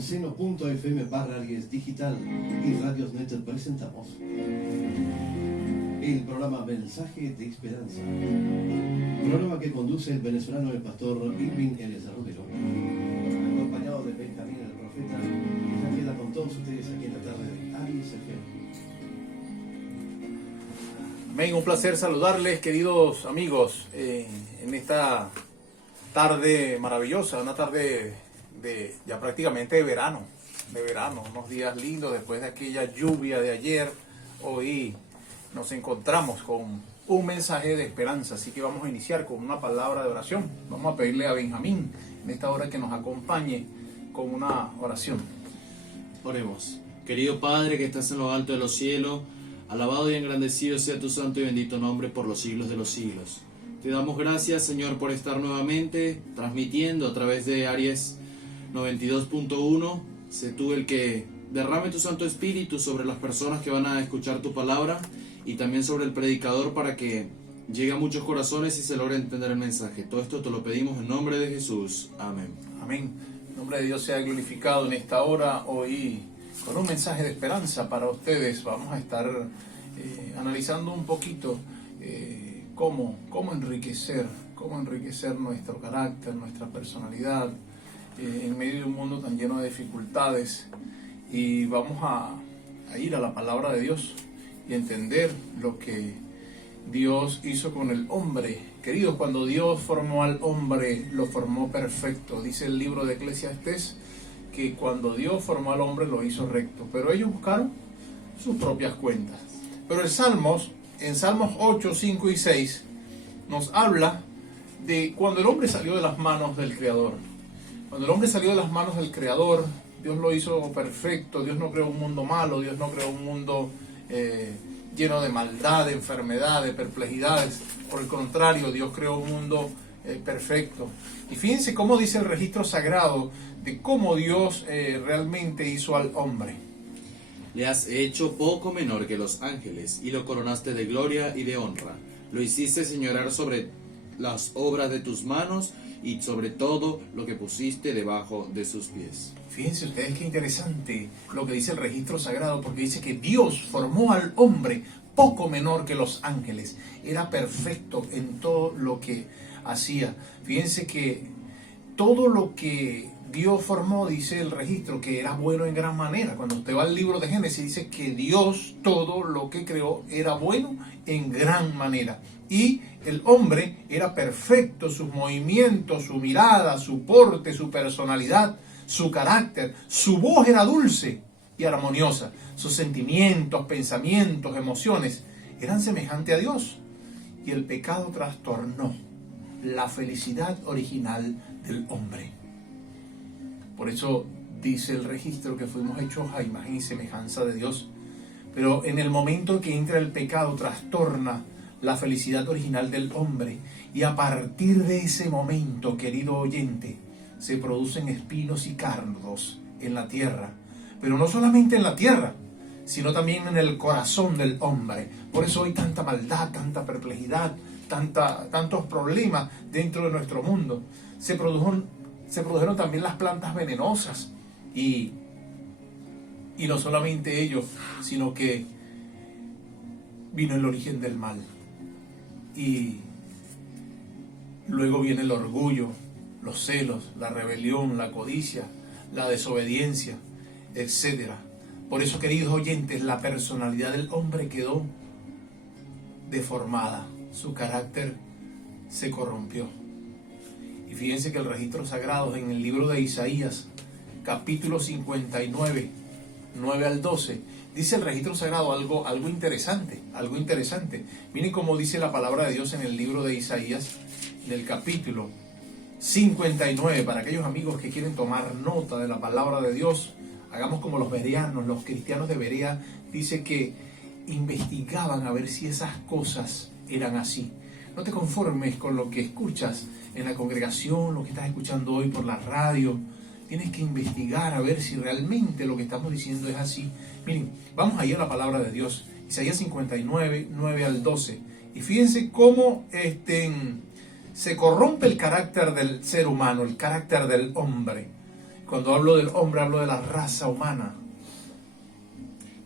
en seno.fm/Aries Digital y Radios Net presentamos el programa Mensaje de Esperanza, programa que conduce el venezolano el pastor Irving Eliezer Rubero, acompañado de Benjamín el Profeta, que ya queda con todos ustedes aquí en la tarde de Aries FM. Amén, un placer saludarles, queridos amigos, en esta tarde maravillosa, una tarde de ya prácticamente de verano, unos días lindos después de aquella lluvia de ayer. Hoy nos encontramos con un mensaje de esperanza, así que vamos a iniciar con una palabra de oración. Vamos a pedirle a Benjamín en esta hora que nos acompañe con una oración. Oremos. Querido Padre que estás en lo alto de los cielos, alabado y engrandecido sea tu santo y bendito nombre por los siglos de los siglos. Te damos gracias, Señor, por estar nuevamente transmitiendo a través de Aries 92.1. Sé tú el que derrame tu Santo Espíritu sobre las personas que van a escuchar tu palabra y también sobre el predicador para que llegue a muchos corazones y se logre entender el mensaje. Todo esto te lo pedimos en nombre de Jesús. Amén. Amén. El nombre de Dios sea glorificado en esta hora. Hoy con un mensaje de esperanza para ustedes vamos a estar analizando un poquito cómo enriquecer nuestro carácter, nuestra personalidad en medio de un mundo tan lleno de dificultades. Y vamos a ir a la palabra de Dios y entender lo que Dios hizo con el hombre. Queridos, cuando Dios formó al hombre, lo formó perfecto. Dice el libro de Eclesiastés que cuando Dios formó al hombre lo hizo recto, pero ellos buscaron sus propias cuentas. Pero en Salmos 8, 5 y 6 nos habla de cuando el hombre salió de las manos del Creador. Cuando el hombre salió de las manos del Creador, Dios lo hizo perfecto. Dios no creó un mundo malo, Dios no creó un mundo lleno de maldad, de enfermedad, de perplejidades. Por el contrario, Dios creó un mundo perfecto. Y fíjense cómo dice el registro sagrado de cómo Dios realmente hizo al hombre. Le has hecho poco menor que los ángeles y lo coronaste de gloria y de honra. Lo hiciste señorear sobre las obras de tus manos y sobre todo lo que pusiste debajo de sus pies. Fíjense ustedes qué interesante lo que dice el registro sagrado, porque dice que Dios formó al hombre poco menor que los ángeles. Era perfecto en todo lo que hacía. Fíjense que todo lo que Dios formó, dice el registro, que era bueno en gran manera. Cuando usted va al libro de Génesis, dice que Dios, todo lo que creó, era bueno en gran manera. Y el hombre era perfecto, sus movimientos, su mirada, su porte, su personalidad, su carácter, su voz era dulce y armoniosa. Sus sentimientos, pensamientos, emociones eran semejantes a Dios. Y el pecado trastornó la felicidad original del hombre. Por eso dice el registro que fuimos hechos a imagen y semejanza de Dios. Pero en el momento que entra el pecado, trastorna la felicidad original del hombre. Y a partir de ese momento, querido oyente, se producen espinos y cardos en la tierra. Pero no solamente en la tierra, sino también en el corazón del hombre. Por eso hay tanta maldad, tanta perplejidad, tantos problemas dentro de nuestro mundo. Se produjeron también las plantas venenosas y no solamente ello, sino que vino el origen del mal. Y luego viene el orgullo, los celos, la rebelión, la codicia, la desobediencia, etc. Por eso, queridos oyentes, la personalidad del hombre quedó deformada, su carácter se corrompió. Y fíjense que el registro sagrado en el libro de Isaías, capítulo 59, 9 al 12, dice el registro sagrado algo interesante. Miren cómo dice la palabra de Dios en el libro de Isaías, en el capítulo 59. Para aquellos amigos que quieren tomar nota de la palabra de Dios, hagamos como los bereanos, los cristianos de Berea. Dice que investigaban a ver si esas cosas eran así. No te conformes con lo que escuchas en la congregación, lo que estás escuchando hoy por la radio. Tienes que investigar a ver si realmente lo que estamos diciendo es así. Miren, vamos a ir a la palabra de Dios. Isaías 59, 9 al 12. Y fíjense cómo se corrompe el carácter del ser humano, el carácter del hombre. Cuando hablo del hombre, hablo de la raza humana.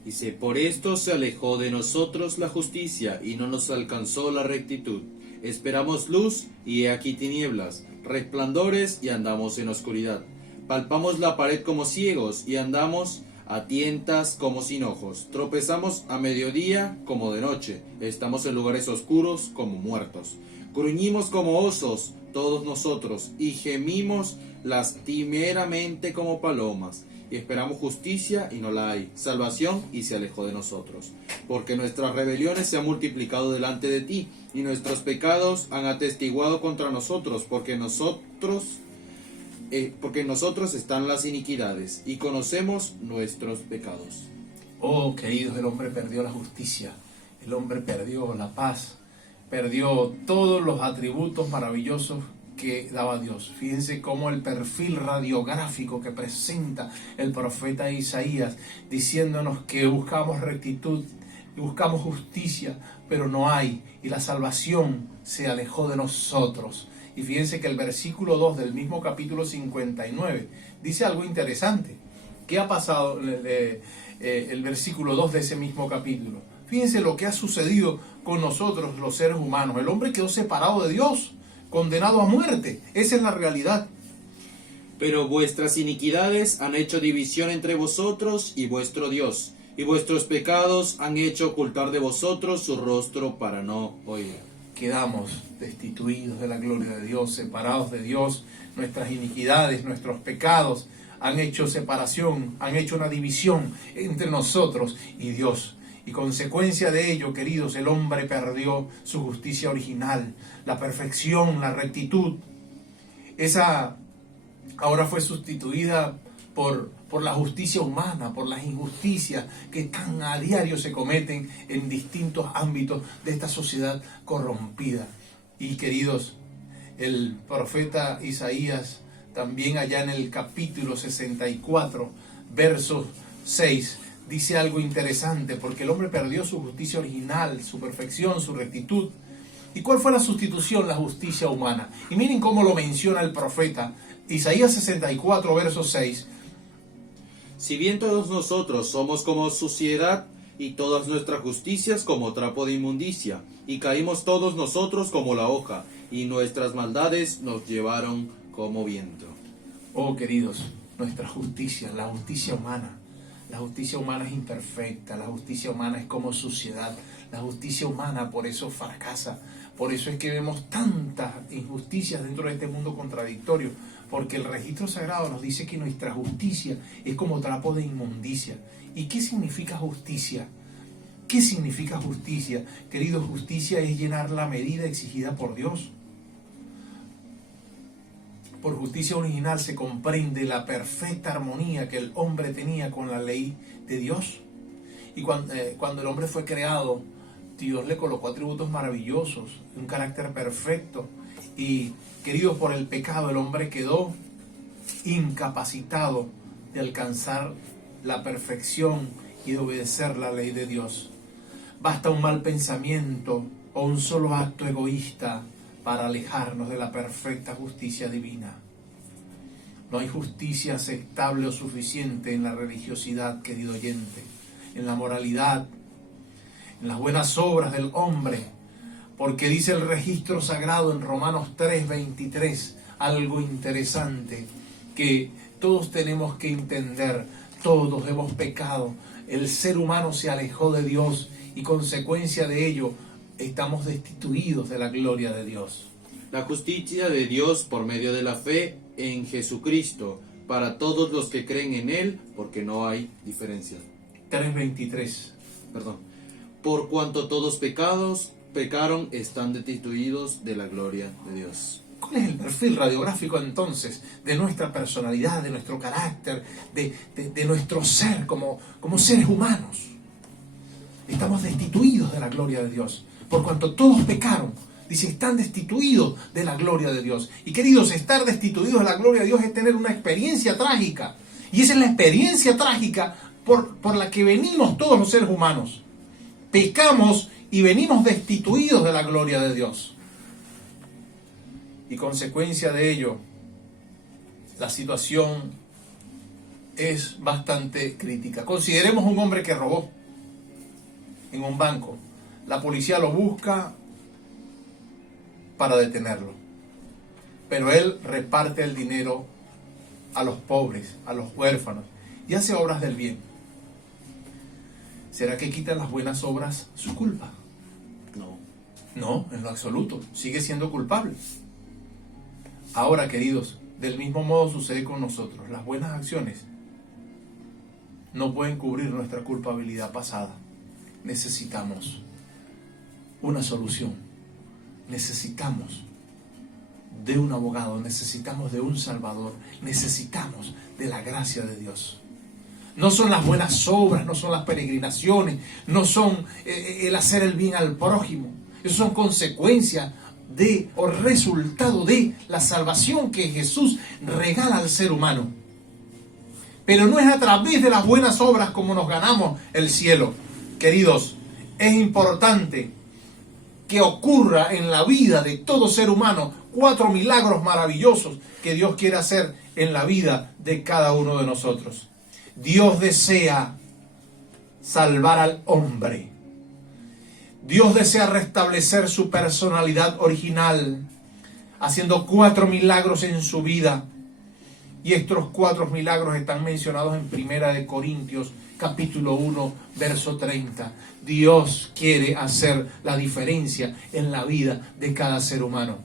Dice, por esto se alejó de nosotros la justicia y no nos alcanzó la rectitud. Esperamos luz y he aquí tinieblas, resplandores y andamos en oscuridad. Palpamos la pared como ciegos y andamos a tientas como sin ojos. Tropezamos a mediodía como de noche. Estamos en lugares oscuros como muertos. Gruñimos como osos todos nosotros y gemimos lastimeramente como palomas. Y esperamos justicia y no la hay, salvación y se alejó de nosotros. Porque nuestras rebeliones se han multiplicado delante de ti y nuestros pecados han atestiguado contra nosotros, porque en nosotros están las iniquidades y conocemos nuestros pecados. Oh, queridos, el hombre perdió la justicia, el hombre perdió la paz, perdió todos los atributos maravillosos que daba Dios. Fíjense cómo el perfil radiográfico que presenta el profeta Isaías, diciéndonos que buscamos rectitud, buscamos justicia, pero no hay, y la salvación se alejó de nosotros. Y fíjense que el versículo 2 del mismo capítulo 59 dice algo interesante. ¿Qué ha pasado el versículo 2 de ese mismo capítulo? Fíjense lo que ha sucedido con nosotros los seres humanos. El hombre quedó separado de Dios, condenado a muerte. Esa es la realidad. Pero vuestras iniquidades han hecho división entre vosotros y vuestro Dios, y vuestros pecados han hecho ocultar de vosotros su rostro para no oír. Quedamos destituidos de la gloria de Dios, separados de Dios. Nuestras iniquidades, nuestros pecados han hecho separación, han hecho una división entre nosotros y Dios. Y consecuencia de ello, queridos, el hombre perdió su justicia original, la perfección, la rectitud. Esa ahora fue sustituida por la justicia humana, por las injusticias que tan a diario se cometen en distintos ámbitos de esta sociedad corrompida. Y queridos, el profeta Isaías, también allá en el capítulo 64, verso 6, dice algo interesante, porque el hombre perdió su justicia original, su perfección, su rectitud. ¿Y cuál fue la sustitución? La justicia humana. Y miren cómo lo menciona el profeta. Isaías 64, verso 6. Si bien todos nosotros somos como suciedad, y todas nuestras justicias como trapo de inmundicia, y caímos todos nosotros como la hoja, y nuestras maldades nos llevaron como viento. Oh, queridos, nuestra justicia, la justicia humana. La justicia humana es imperfecta, la justicia humana es como suciedad, la justicia humana por eso fracasa, por eso es que vemos tantas injusticias dentro de este mundo contradictorio, porque el registro sagrado nos dice que nuestra justicia es como trapo de inmundicia. ¿Y qué significa justicia? ¿Qué significa justicia? Queridos, justicia es llenar la medida exigida por Dios. Por justicia original se comprende la perfecta armonía que el hombre tenía con la ley de Dios. Y cuando el hombre fue creado, Dios le colocó atributos maravillosos, un carácter perfecto. Y, queridos, por el pecado el hombre quedó incapacitado de alcanzar la perfección y de obedecer la ley de Dios. Basta un mal pensamiento o un solo acto egoísta para alejarnos de la perfecta justicia divina. No hay justicia aceptable o suficiente en la religiosidad, querido oyente, en la moralidad, en las buenas obras del hombre, porque dice el registro sagrado en Romanos 3:23, algo interesante que todos tenemos que entender. Todos hemos pecado, el ser humano se alejó de Dios y consecuencia de ello estamos destituidos de la gloria de Dios. La justicia de Dios por medio de la fe en Jesucristo, para todos los que creen en Él, porque no hay diferencia. 3:23. Perdón. Por cuanto todos pecaron, están destituidos de la gloria de Dios. ¿Cuál es el perfil radiográfico entonces de nuestra personalidad, de nuestro carácter, de nuestro ser como seres humanos? Estamos destituidos de la gloria de Dios. Por cuanto todos pecaron, dice, están destituidos de la gloria de Dios. Y queridos, estar destituidos de la gloria de Dios es tener una experiencia trágica. Y esa es la experiencia trágica por la que venimos todos los seres humanos. Pecamos y venimos destituidos de la gloria de Dios. Y consecuencia de ello, la situación es bastante crítica. Consideremos un hombre que robó en un banco. La policía lo busca para detenerlo, pero él reparte el dinero a los pobres, a los huérfanos, y hace obras del bien. ¿Será que quita las buenas obras su culpa? No. No, en lo absoluto. Sigue siendo culpable. Ahora, queridos, del mismo modo sucede con nosotros. Las buenas acciones no pueden cubrir nuestra culpabilidad pasada. Necesitamos una solución. Necesitamos de un abogado, necesitamos de un salvador, necesitamos de la gracia de Dios. No son las buenas obras, no son las peregrinaciones, no son el hacer el bien al prójimo. Eso son consecuencias de o resultado de la salvación que Jesús regala al ser humano. Pero no es a través de las buenas obras como nos ganamos el cielo. Queridos, es importante que ocurra en la vida de todo ser humano 4 milagros maravillosos que Dios quiere hacer en la vida de cada uno de nosotros. Dios desea salvar al hombre. Dios desea restablecer su personalidad original, haciendo 4 milagros en su vida. Y estos 4 milagros están mencionados en 1 Corintios capítulo 1, verso 30. Dios quiere hacer la diferencia en la vida de cada ser humano.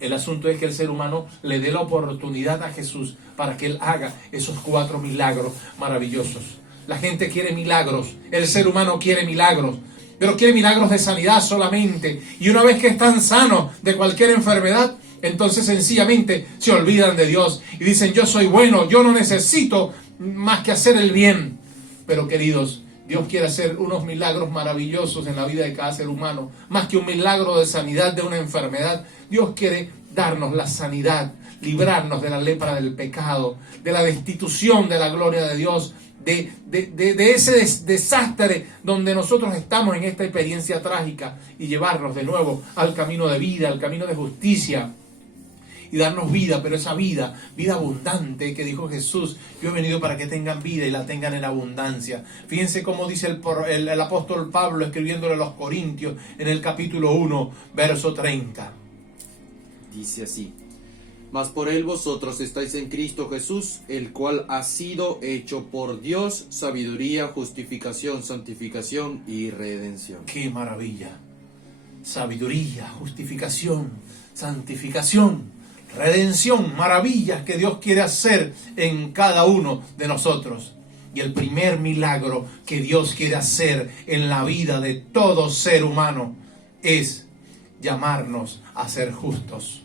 El asunto es que el ser humano le dé la oportunidad a Jesús para que Él haga esos 4 milagros maravillosos. La gente quiere milagros, el ser humano quiere milagros, pero quiere milagros de sanidad solamente. Y una vez que están sanos de cualquier enfermedad, entonces sencillamente se olvidan de Dios y dicen: yo soy bueno, yo no necesito más que hacer el bien. Pero queridos, Dios quiere hacer unos milagros maravillosos en la vida de cada ser humano. Más que un milagro de sanidad de una enfermedad, Dios quiere darnos la sanidad, librarnos de la lepra del pecado, de la destitución de la gloria de Dios, de ese desastre donde nosotros estamos en esta experiencia trágica, y llevarnos de nuevo al camino de vida, al camino de justicia, y darnos vida, pero esa vida abundante que dijo Jesús: yo he venido para que tengan vida y la tengan en abundancia. Fíjense cómo dice el apóstol Pablo escribiéndole a los Corintios en el capítulo 1, verso 30. Dice así: mas por él vosotros estáis en Cristo Jesús, el cual ha sido hecho por Dios sabiduría, justificación, santificación y redención. ¡Qué maravilla! Sabiduría, justificación, santificación, redención, maravillas que Dios quiere hacer en cada uno de nosotros. Y el primer milagro que Dios quiere hacer en la vida de todo ser humano es llamarnos a ser justos.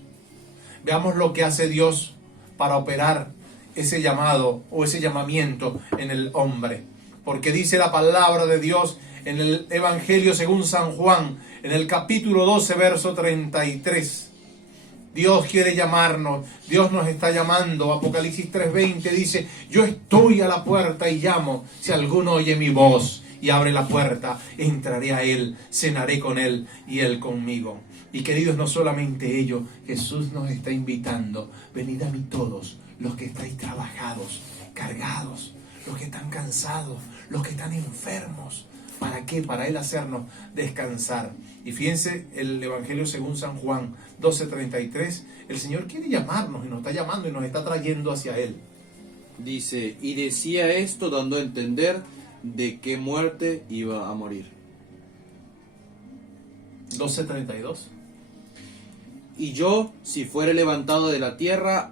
Veamos lo que hace Dios para operar ese llamado o ese llamamiento en el hombre. Porque dice la palabra de Dios en el Evangelio según San Juan, en el capítulo 12, verso 33. Dios quiere llamarnos, Dios nos está llamando. Apocalipsis 3:20 dice: yo estoy a la puerta y llamo. Si alguno oye mi voz y abre la puerta, entraré a él, cenaré con él y él conmigo. Y queridos, no solamente ello, Jesús nos está invitando: venid a mí todos los que estáis trabajados, cargados, los que están cansados, los que están enfermos. ¿Para qué? Para Él hacernos descansar. Y fíjense el Evangelio según San Juan 12:33. El Señor quiere llamarnos y nos está llamando y nos está trayendo hacia Él. Dice: y decía esto dando a entender de qué muerte iba a morir. 12:32. Y yo, si fuere levantado de la tierra,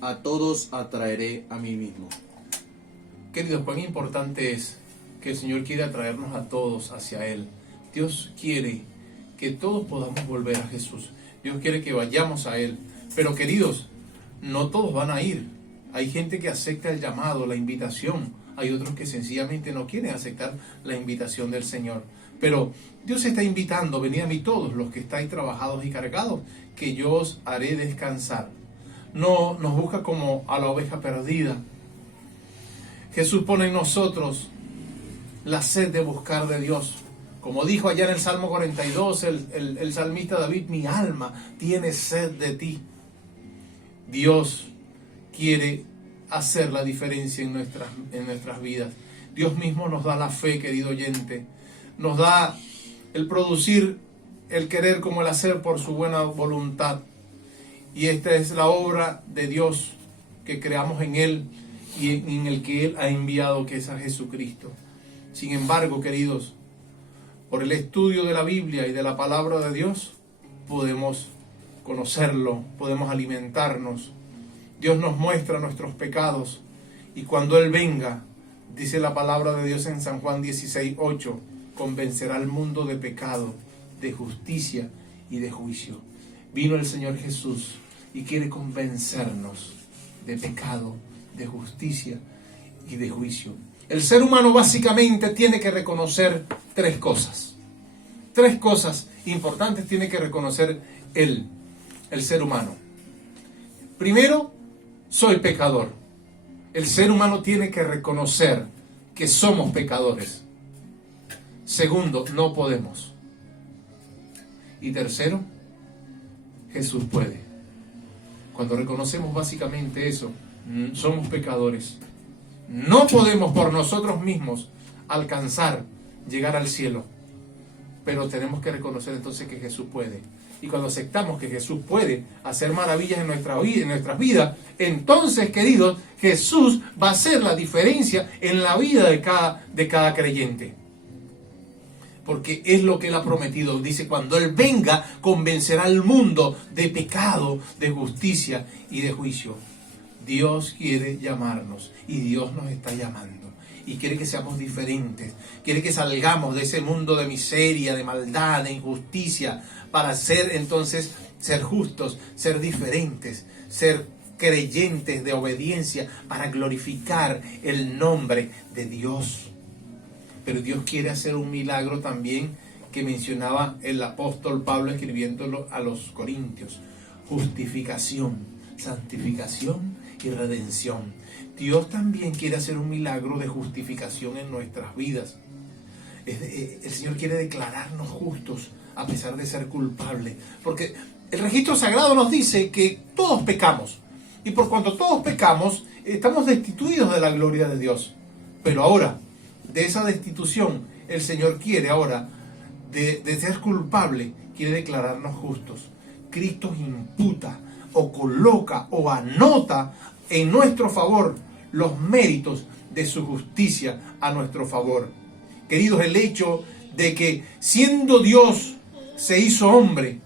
a todos atraeré a mí mismo. Queridos, cuán importante es que el Señor quiere atraernos a todos hacia Él. Dios quiere que todos podamos volver a Jesús. Dios quiere que vayamos a Él. Pero queridos, no todos van a ir. Hay gente que acepta el llamado, la invitación. Hay otros que sencillamente no quieren aceptar la invitación del Señor. Pero Dios está invitando: venid a mí todos los que estáis trabajados y cargados, que yo os haré descansar. No nos busca como a la oveja perdida. Jesús pone en nosotros la sed de buscar de Dios. Como dijo allá en el Salmo 42, el salmista David: mi alma tiene sed de ti. Dios quiere hacer la diferencia en nuestras vidas. Dios mismo nos da la fe, querido oyente, nos da el producir, el querer como el hacer por su buena voluntad. Y esta es la obra de Dios, que creamos en Él y en el que Él ha enviado, que es a Jesucristo. Sin embargo, queridos, por el estudio de la Biblia y de la palabra de Dios, podemos conocerlo, podemos alimentarnos. Dios nos muestra nuestros pecados, y cuando Él venga, dice la palabra de Dios en San Juan 16:8, convencerá al mundo de pecado, de justicia y de juicio. Vino el Señor Jesús y quiere convencernos de pecado, de justicia y de juicio. El ser humano básicamente tiene que reconocer tres cosas. Tres cosas importantes tiene que reconocer el ser humano. Primero, soy pecador. El ser humano tiene que reconocer que somos pecadores. Segundo, no podemos. Y tercero, Jesús puede. Cuando reconocemos básicamente eso, somos pecadores. No podemos por nosotros mismos alcanzar, llegar al cielo. Pero tenemos que reconocer entonces que Jesús puede. Y cuando aceptamos que Jesús puede hacer maravillas en nuestras vidas, entonces, queridos, Jesús va a hacer la diferencia en la vida de cada creyente. Porque es lo que Él ha prometido. Dice, cuando Él venga, convencerá al mundo de pecado, de justicia y de juicio. Dios quiere llamarnos y Dios nos está llamando. Y quiere que seamos diferentes. Quiere que salgamos de ese mundo de miseria, de maldad, de injusticia, para ser justos, ser diferentes, ser creyentes de obediencia, para glorificar el nombre de Dios. Pero Dios quiere hacer un milagro también que mencionaba el apóstol Pablo escribiéndolo a los Corintios. Justificación, santificación y redención. Dios también quiere hacer un milagro de justificación en nuestras vidas. El Señor quiere declararnos justos a pesar de ser culpables. Porque el registro sagrado nos dice que todos pecamos. Y por cuanto todos pecamos, estamos destituidos de la gloria de Dios. Pero ahora, de esa destitución, el Señor quiere ahora, de ser culpable, quiere declararnos justos. Cristo imputa o coloca o anota en nuestro favor los méritos de su justicia a nuestro favor. Queridos, el hecho de que siendo Dios se hizo hombre,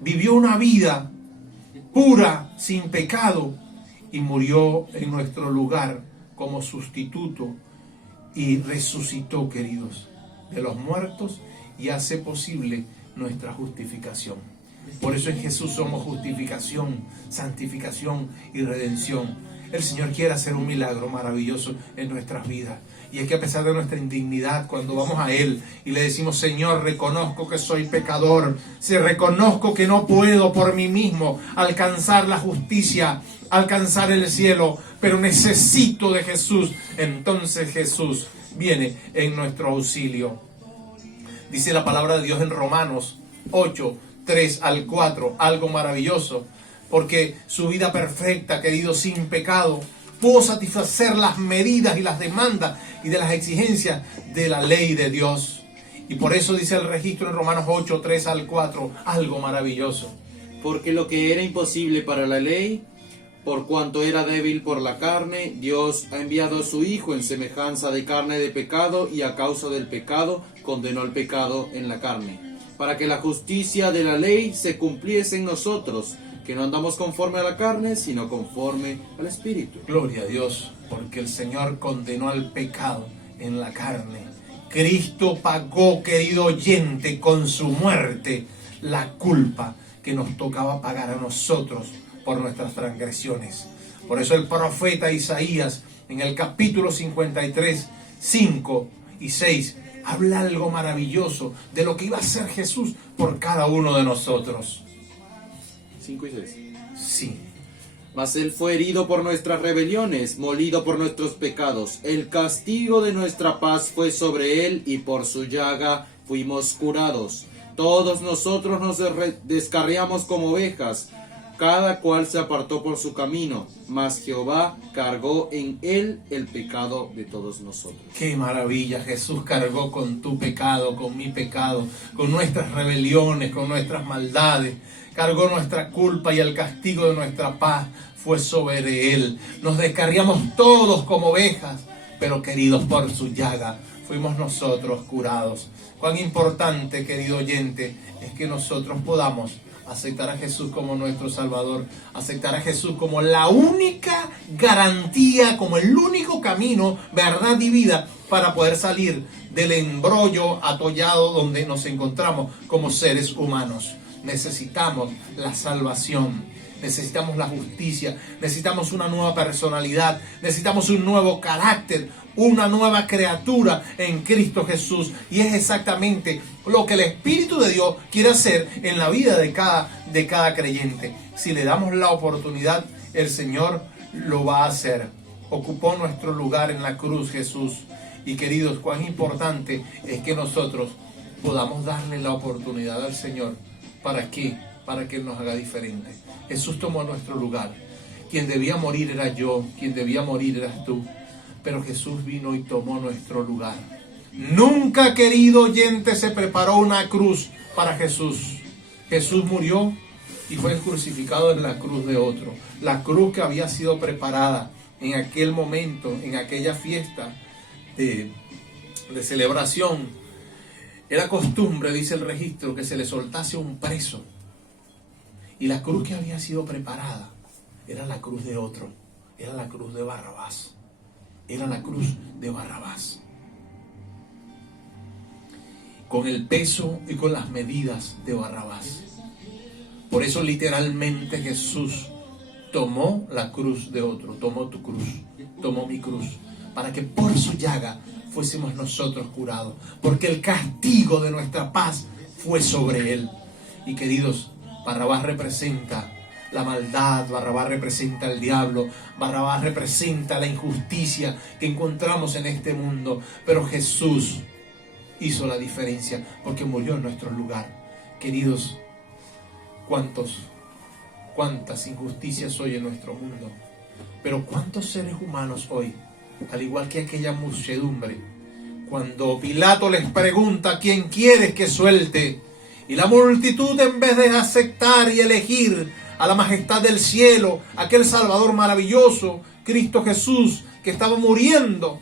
vivió una vida pura, sin pecado, y murió en nuestro lugar como sustituto y resucitó, queridos, de los muertos y hace posible nuestra justificación. Por eso en Jesús somos justificación, santificación y redención. El Señor quiere hacer un milagro maravilloso en nuestras vidas. Y es que a pesar de nuestra indignidad, cuando vamos a Él y le decimos, Señor, reconozco que soy pecador, reconozco que no puedo por mí mismo alcanzar la justicia, alcanzar el cielo, pero necesito de Jesús. Entonces Jesús viene en nuestro auxilio. Dice la palabra de Dios en Romanos 8, 3 al 4, algo maravilloso. Porque su vida perfecta, querido, sin pecado, pudo satisfacer las medidas y las demandas y de las exigencias de la ley de Dios. Y por eso dice el registro en Romanos 8, 3 al 4, algo maravilloso. Porque lo que era imposible para la ley, por cuanto era débil por la carne, Dios ha enviado a su Hijo en semejanza de carne de pecado, y a causa del pecado condenó el pecado en la carne, para que la justicia de la ley se cumpliese en nosotros, que no andamos conforme a la carne, sino conforme al Espíritu. Gloria a Dios, porque el Señor condenó al pecado en la carne. Cristo pagó, querido oyente, con su muerte la culpa que nos tocaba pagar a nosotros por nuestras transgresiones. Por eso el profeta Isaías, en el capítulo 53, 5 y 6, habla algo maravilloso de lo que iba a hacer Jesús por cada uno de nosotros. 5 y 6. Sí. Mas Él fue herido por nuestras rebeliones, molido por nuestros pecados. El castigo de nuestra paz fue sobre Él, y por su llaga fuimos curados. Todos nosotros nos descarriamos como ovejas, cada cual se apartó por su camino, mas Jehová cargó en él el pecado de todos nosotros. Qué maravilla, Jesús cargó con tu pecado, con mi pecado, con nuestras rebeliones, con nuestras maldades. Cargó nuestra culpa y el castigo de nuestra paz fue sobre él. Nos descarriamos todos como ovejas, pero queridos, por su llaga fuimos nosotros curados. Cuán importante, querido oyente, es que nosotros podamos aceptar a Jesús como nuestro Salvador, aceptar a Jesús como la única garantía, como el único camino, verdad y vida para poder salir del embrollo atollado donde nos encontramos como seres humanos. Necesitamos la salvación, necesitamos la justicia, necesitamos una nueva personalidad, necesitamos un nuevo carácter, una nueva criatura en Cristo Jesús. Y es exactamente lo que el Espíritu de Dios quiere hacer en la vida de cada creyente. Si le damos la oportunidad, el Señor lo va a hacer. Ocupó nuestro lugar en la cruz Jesús. Y queridos, cuán importante es que nosotros podamos darle la oportunidad al Señor. ¿Para qué? Para que Él nos haga diferente. Jesús tomó nuestro lugar. Quien debía morir era yo, quien debía morir eras tú. Pero Jesús vino y tomó nuestro lugar. Nunca, querido oyente, se preparó una cruz para Jesús. Jesús murió y fue crucificado en la cruz de otro. La cruz que había sido preparada en aquel momento, en aquella fiesta de celebración. Era costumbre, dice el registro, que se le soltase un preso. Y la cruz que había sido preparada era la cruz de otro. Era la cruz de Barrabás. Era la cruz de Barrabás. Con el peso y con las medidas de Barrabás. Por eso literalmente Jesús tomó la cruz de otro. Tomó tu cruz. Tomó mi cruz. Para que por su llaga fuésemos nosotros curados. Porque el castigo de nuestra paz fue sobre él. Y queridos, Barrabás representa la maldad, Barrabás representa el diablo, Barrabás representa la injusticia que encontramos en este mundo. Pero Jesús hizo la diferencia porque murió en nuestro lugar. Queridos, cuántas injusticias hoy en nuestro mundo. Pero cuántos seres humanos hoy, al igual que aquella muchedumbre, cuando Pilato les pregunta quién quieres que suelte, y la multitud, en vez de aceptar y elegir a la majestad del cielo, aquel Salvador maravilloso, Cristo Jesús, que estaba muriendo,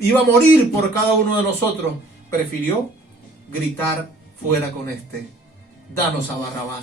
iba a morir por cada uno de nosotros, prefirió gritar: fuera con este, danos a Barrabás.